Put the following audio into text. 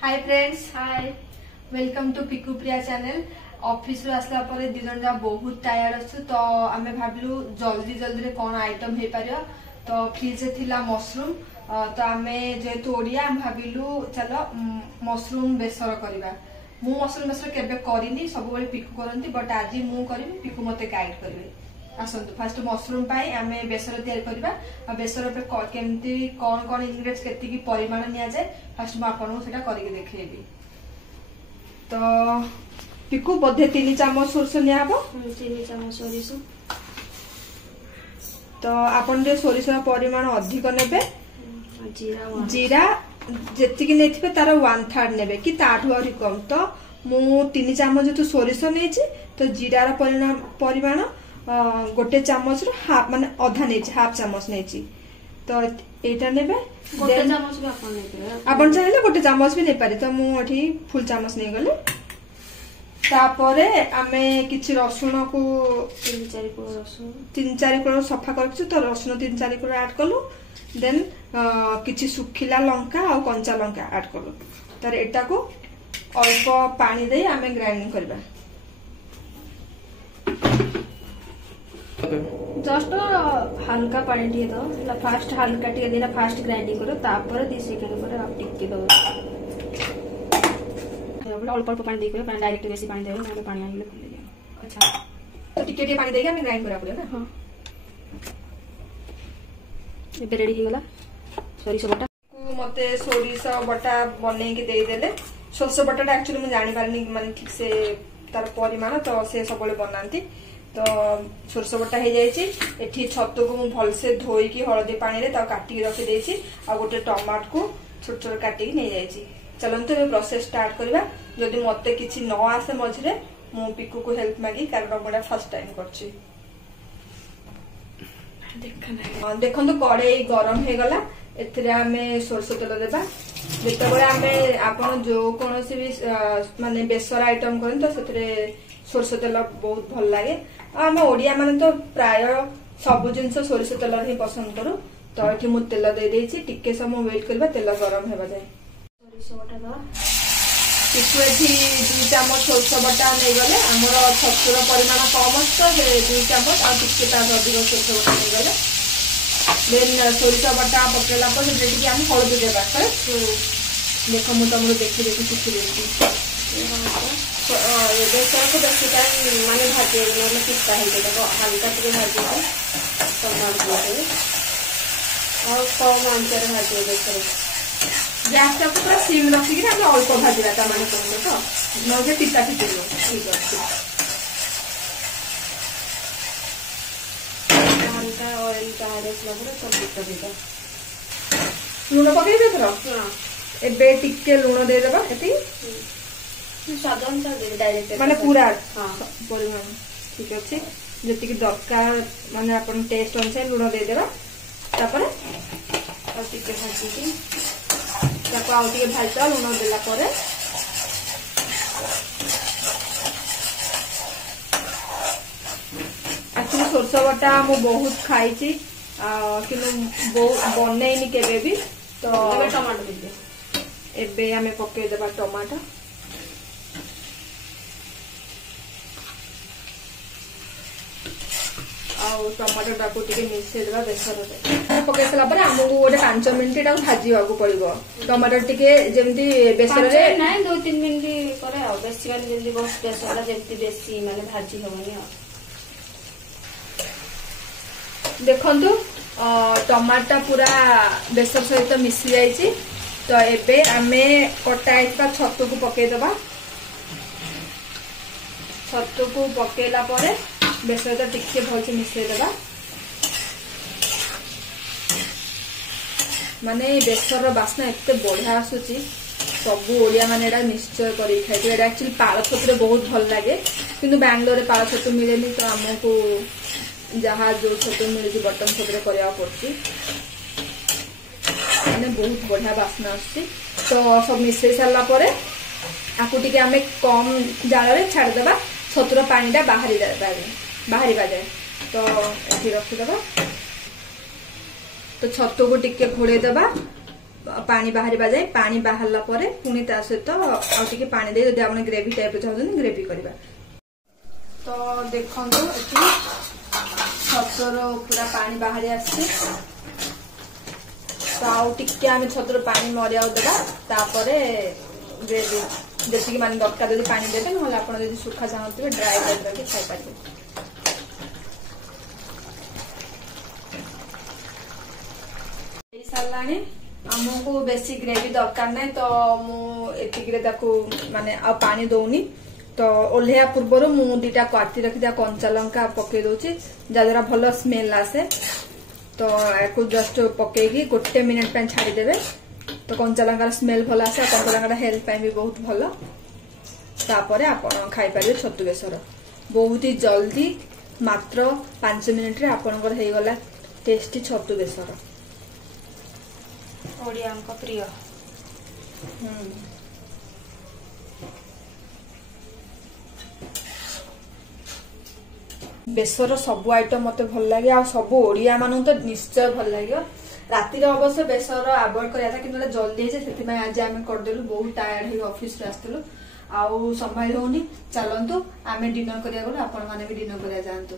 Hi friends, hi welcome to Piku Priya channel. Office रू आसला पर दी जन जा बहुत टायर्ड अच्छु तो आमे भाबिलु जल्दी जल्दी रे कोन आइटम हे पारियो। तो फ्रिज रे थिला मशरूम, तो आमे जेतु ओडिया हम भाबिलु चलो मशरूम बेसर करबा। मु मशरूम बेसर केबे करिनी, सब बेले पिकू करंती, बट आज मु करिबी, पिकू मते गाइड करबे। आसंतु फास्ट मशरूम पाई आमे बेसर तैयार करबा। आ बेसर पे केमती कोन कोन इंग्रेडिएंट्स केति की परिमाण निया जाय फास्ट मु आपन सेटा करिके देखैबी। तो पिकू बधे 3 चामच सोरस निया हबो। 3 चामच सोरिस। तो आपन जे सोरिस परिमाण अधिक नेबे। जीरा जेतिकी नेथिबे तार 1/3 नेबे कि ताठू आरी कम। तो मु 3 चामच तो सोरिस नेछि, तो जीरार परिमाण गोटे चामच रो हाफ माने आधा नेछि, हाफ चामच नेछि। तो एटा नेबे गोटे चामच भी आपन नेबे। आपन चाहिले गोटे चामच भी नै पारे, तो मु एठी फुल चामच नै गले। तापरे आमे किछि रसुण को 3-4 कोड़ रसुण 3-4 कोड़ सफा करछु, तो रसुण 3-4 कोड़ ऐड करलु। देन किछि सुखिला लंका और कंचा लंका ऐड करलु। तर एटा को अल्प पानी दे आमे ग्राइंडिंग करबा। जस्ट हल्का पानी टिके दो। फास्ट हल्का टिके देना, फास्ट ग्राइंडिंग करो, तापर 2 सेकंड पर आप टिके दो। अल्प अल्प पानी देके पानी डायरेक्ट बेसी पानी देबो ना, पानी आइले फुल जाय। अच्छा, तो टिके टिके पानी देके हमें ग्राइंड करा पड़े ना। हां, एबे रेडी हो गला सोरिस बटा को मते सोरिस बटा बनै के दे देले। सोरिस बटाटा एक्चुअली मैं जानि पारनी माने ठीक से तार परिमाण, तो से सबले बनांती। तो सोरस बटा हो जाइए। एठी छतु को मु भल से धोई की हळदी पानी रे ता काटी रखि देछि, आ गोटे टमाटर को छोट छोट काटी नै जाइछि। चलंतु ए प्रोसेस स्टार्ट करबा। जदि मते किछि न आसे मझरे मु पिकू को हेल्प मागी, कारण मोडा फर्स्ट टाइम करछि। देखंतु कड़ाई गरम हे गला। एथिरे हमें सोरस तेल देबा। जेतेबेले हमें आपन जो कोनोसी भी माने बेसर आइटम करन, तो सेथिरे सोरस तेल बहुत भल लागे। आम ओडिया माने तो प्राय सब जिनस सोरिस तेल ही पसंद करू। तो एठी मु तेल दे देछि, टिके समय वेट करबा तेल गरम हेबा जाय। सोरिस बटा दो किछु एठी 2 चामच सोरिस बटा नै गले। हमर छतुर परिमाण कम तो 2 चामच आ टिके ता अधिक सोरिस बटा नै गले। देन सोरिस बटा पकेला पर जेति हम हळदी देबा। देखो मु तमरो देखि देखि किछु देछि। ये बेसर को बेसी टाइम माने भाजे मतलब पिस्ता है, तो हल्का टिके भाजे टमाटर दे और कम आंचर भाजे बेसर। गैस टाको पूरा सिम रखी कि हम अल्प भाजिरा ता माने कोन तो न जे पिता पितो ठीक अछि। हल्का ऑयल डायरेक्ट लगे सब बिटा देता। लूण पके दे थरो। हां, एबे टिके लूण दे देबा। एती स्वाद अनुसार दे डायरेक्ट माने पूरा। हां, परिमाण ठीक अछि। जेति कि दरकार माने अपन टेस्ट अनुसार लूण दे देबा। तापर और टिके भाजी की ताको आउ टिके भाजता लूण देला परे एक्चुअली सोरस बटा मु बहुत खाइछि, किनु बनैनी केबे भी। तो एबे टमाटर दे। एबे हमें पके देबा टमाटर। टमाटर टाको टिके मिसै देबा बेसर रे। पके सला पर हमहु गोटे 5 मिनिट टाको भाजीवा को पड़िबो। टमाटर टिके जेमती बेसर रे नै 2-3 मिनिट करे आ बेसी माने जल्दी बस बेसर जेमती बेसी माने भाजी होवनी आ। देखंतु टमाटर पूरा बेसर सहित मिसी जाइछि। तो एबे आमे कटा आइता छतु को पके देबा। छतु को पकेला परे बेसर तो टिके भल से मिसै देबा। माने बेसर बास्ना एते बढ़िया आसुची। सब ओडिया माने एटा निश्चय करी खाइबे। एटा एक्चुअली पाल छतुरे बहुत भल लागे, किंतु बैंगलोर रे पाल छतु मिलेनी, तो हमको जहाँ जो छतु मिलुची बटन छतुरे करिया पड़ची। माने बहुत बढ़िया बास्ना आसुची। तो सब मिसै सारला परे आकु टिके हमें कम जाल रे छाड़ देबा। छतुर पानीटा बाहरी जाए। तो एठी रखि देबा। तो छतु को टिके घोड़े देबा। पानी बाहर जाए पानी बाहरला परे पुणी ता सहित आउ टिके पानी दे जदि आपण ग्रेवी टाइप चाहछन ग्रेवी करबा। तो देखंतु एठी छतर पूरा पानी बाहर आसे तो आउ टिके आमे छतर पानी मरिया देबा तापरे ग्रेवी जति माने दरकार जदि पानी देबे नहले आपण जदि सुखा चाहते ड्राई करके खाइ पारे। साराणी आमको बेसी ग्रेवी दरकार ना तो मुझे माने आ पानी दौनी तो ओल्हेया पूर्वर मु 2टा काटी रखी कंचा लंका पकई दउची जद्वारा भल स्मेल आसे। तो याकू जस्ट पकईकी 1 मिनिट पे छाड़ी देबे तो कंचा लंकार स्मेल भल आसे कंचा लंका हेल्थ पे भी बहुत भल। तापरे आपण खाई पारे छतु बेसर बहुत ही जल्दी मात्र 5 मिनिट रे आपनकर हे गला टेस्टी छतु बेसर ओडिया प्रिय। बेसर सब आइटम मते भल लगे आ सब ओडिया मानु तो निश्चय भल लगे। राति अवश्य बेसर अवॉइड करिया था किंतु जल्दी है से आज आम करदेलु बहुत टायर्ड है ऑफिस रे आस्तलु आउ संभाल होनी चलंतु आमे डिनर करिया गलो आपण माने भी डिनर करिया जानतु।